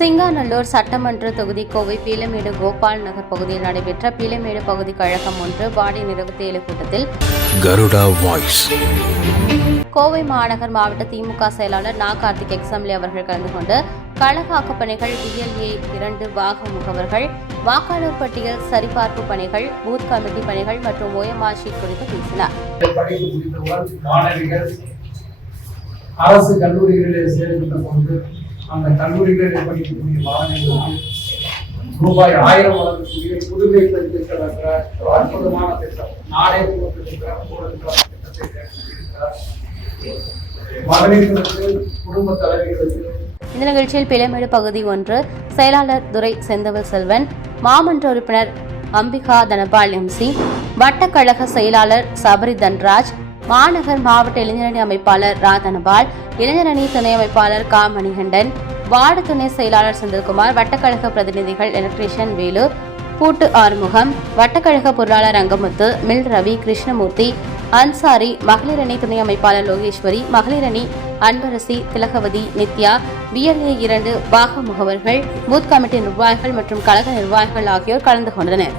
சிங்காநல்லூர் சட்டமன்ற தொகுதி கோவை பீளமேடு கோபால் நகர் பகுதியில் நடைபெற்ற பீளமேடு பகுதி கழகம் 1 பாடி நிறைவு தேயிலை கூட்டத்தில் கருடா வாய்ஸ் கோவை மாநகர் மாவட்ட திமுக செயலாளர் நா. கார்த்திக் எக்ஸாம்லி அவர்கள் கலந்து கொண்டு கழக ஆக்கப்பணிகள், DLA 2 பாக முகவர்கள், வாக்காளர் பட்டியல் சரிபார்ப்பு பணிகள், பூத் கமிட்டி பணிகள் மற்றும் OMR ஷீட் குறித்து பேசினார். அரசு கல்லூரிகளில் சேர்க்கின்ற போது அந்த கல்லூரிகளில் படிக்கக்கூடிய மாணவர்களுக்கு ரூபாய் 1000 வழங்கக்கூடிய புதுமை பெற்றிருக்கிற ஒரு அற்புதமான திட்டம். நாடே மகளிர்களுக்கு, குடும்ப தலைவர்களுக்கு. இந்த நிகழ்ச்சியில் பீளமேடு பகுதி 1 செயலாளர் துரை செந்தவல் செல்வன், மாமன்ற உறுப்பினர் அம்பிகா தனபால் MC, வட்டக்கழக செயலாளர் சபரி தன்ராஜ், மாநகர் மாவட்ட இளைஞரணி அமைப்பாளர் ரா. தனபால், இளைஞரணி துணை அமைப்பாளர் கா. மணிகண்டன், வார்டு துணை செயலாளர் செந்தில்குமார், வட்டக்கழக பிரதிநிதிகள் எலக்ட்ரீஷியன் வேலு, பூட்டு ஆறுமுகம், வட்டக்கழக பொருளாளர் ரங்கமுத்து, மில் ரவி, கிருஷ்ணமூர்த்தி, அன்சாரி, மகளிரணி துணை அமைப்பாளர் லோகேஸ்வரி, மகளிரணி அன்பரசி, திலகவதி, நித்யா, BLA 2 பாக முகவர்கள், பூத் கமிட்டி நிர்வாகிகள் மற்றும் கழக நிர்வாகிகள் ஆகியோர் கலந்து கொண்டனர்.